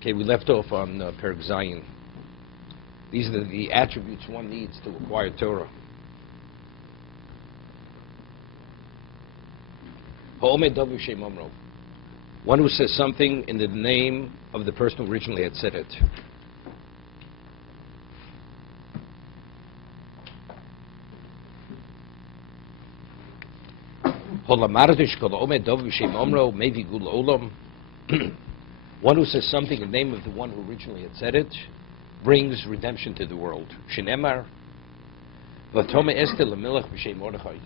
Okay, we left off on Perek Zayin. These are the attributes one needs to acquire Torah. Ha'omed davar b'shem omro. One who says something in the name of the person who originally had said it. One who says something in the name of the one who originally had said it brings redemption to the world. Shinemar, v'tome este l'melech b'shem Mordechai.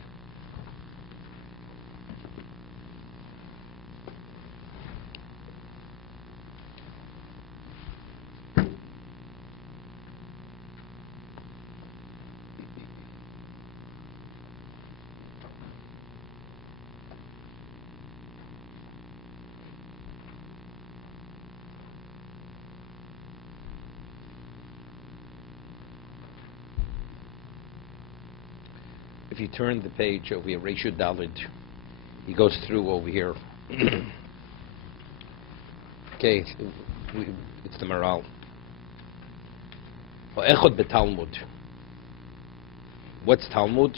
If you turn the page over here, Ratio Dalid, he goes through over here. Okay, it's the morale. Echod beTalmud. What's Talmud?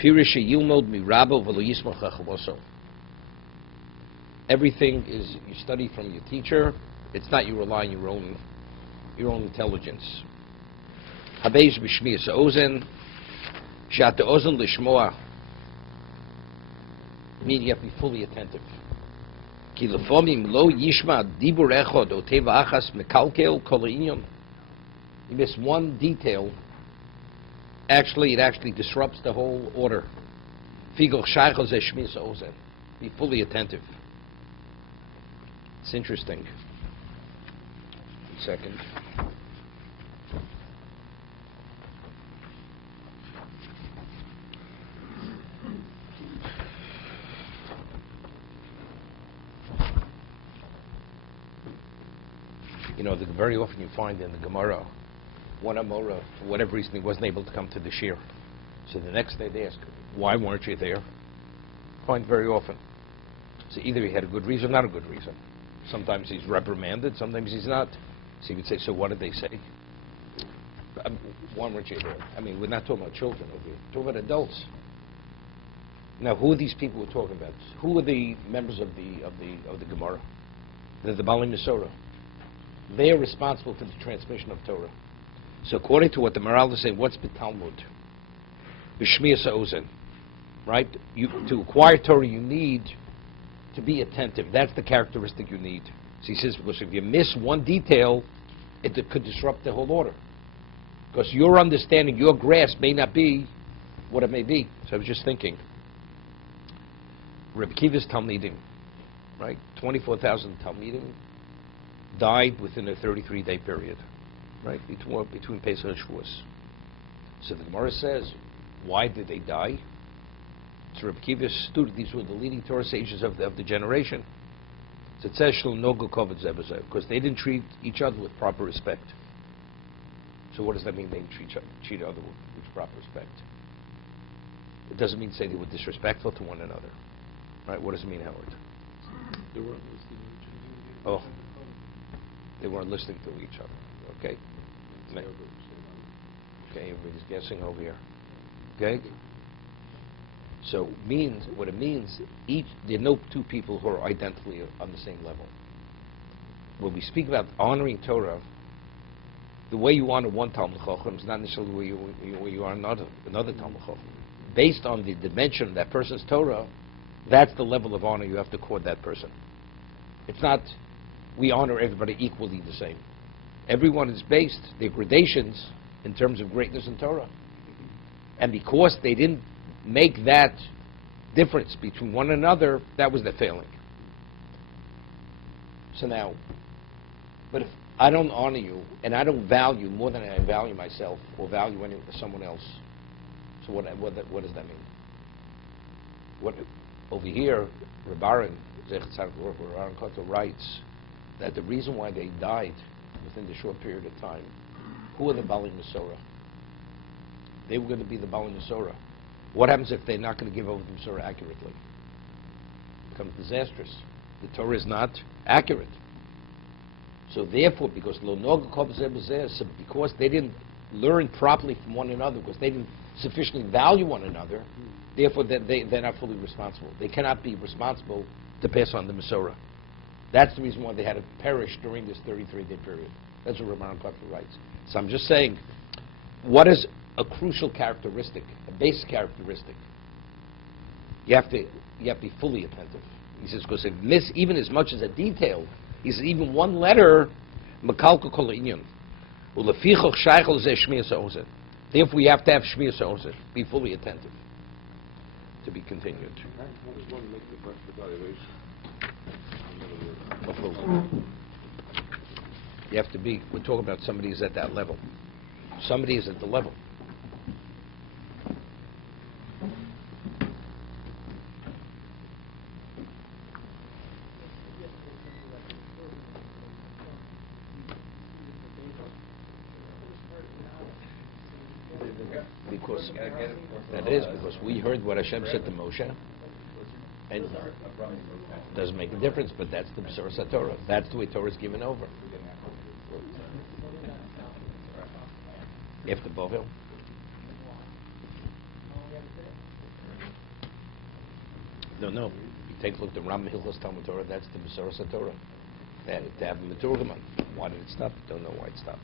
Pirush yilmod mirabo v'lo yismach chachavoso. Everything is you study from your teacher. It's not you rely on your own intelligence. Habeiz b'shmias ozen, shat ozen lishmoa. Meaning you have to be fully attentive. Ki lefomim lo yishma dibur echod o teva achas mekalkel kol ha'inyon. You miss one detail. It actually disrupts the whole order. Figol shaychos shmias ozen. Be fully attentive. It's interesting. Second. You know, very often you find in the Gemara, one Amora, for whatever reason, he wasn't able to come to the shir. So the next day they ask, why weren't you there? Find very often. So either he had a good reason or not a good reason. Sometimes he's reprimanded, sometimes he's not. So you could say, so what did they say? Why weren't you there? I mean, we're not talking about children over here. We're talking about adults. Now, who are these people we're talking about? Who are the members of the Gemara? They're the Bali Mesorah. They are responsible for the transmission of Torah. So according to what the Maral is saying, what's beTalmud? B'shmias ha'ozen. Right? To acquire Torah, you need to be attentive. That's the characteristic you need. So he says, because if you miss one detail, it could disrupt the whole order. Because your understanding, your grasp may not be what it may be. So I was just thinking, Reb Kiva's Talmidim, right? 24,000 Talmidim died within a 33-day period, right? Between Pesach and Shavuos. So the Gemara says, why did they die? So Reb Kiva's students, these were the leading Torah sages of the generation. So it says, because they didn't treat each other with proper respect. So what does that mean? They didn't treat each other with proper respect. It doesn't mean say they were disrespectful to one another, right? What does it mean, Howard? They weren't listening to each other. Oh, they weren't listening to each other. Okay. Okay, everybody's guessing over here. Okay. So what it means, there are no two people who are identically on the same level. When we speak about honoring Torah, the way you honor one Talmud Chacham is not necessarily where you honor another Talmud Chacham. Based on the dimension of that person's Torah, that's the level of honor you have to accord that person. It's not we honor everybody equally the same. Everyone is based, their gradations, in terms of greatness in Torah. And because they didn't make that difference between one another, that was their failing. So now, but if I don't honor you, and I don't value more than I value myself, or value someone else, so what does that mean? Over here, Rabbaran Koto writes that the reason why they died within the short period of time, who are the Bali Mesorah? They were going to be the Bali Mesorah. What happens if they're not going to give over the Mesorah accurately? It becomes disastrous. The Torah is not accurate. So therefore, because because they didn't learn properly from one another, because they didn't sufficiently value one another, therefore they're not fully responsible. They cannot be responsible to pass on the Masorah. That's the reason why they had to perish during this 33-day period. That's what Rabban Paquda writes. So I'm just saying, what is a crucial characteristic, a basic characteristic? You have to be fully attentive. He says, because if miss even as much as a detail, he says even one letter, makalka kol inyan. Ulefichoch shaychol zeh shmiyas ha'ozer. Therefore, you have to have shmiyas ha'ozer. Be fully attentive. To be continued. How does one make the first evaluation? You have to be, we're talking about somebody who's at that level. Somebody is at the level. Because that is because we heard what Hashem said to Moshe, and it doesn't make a difference, but that's the B'soras Torah. That's the way Torah is given over. After Bovel. No. You take a look at the Ram Hilchos Talmud Torah. That's the B'soras Torah. They had to have a Meturgaman. Why did it stop? Don't know why it stopped.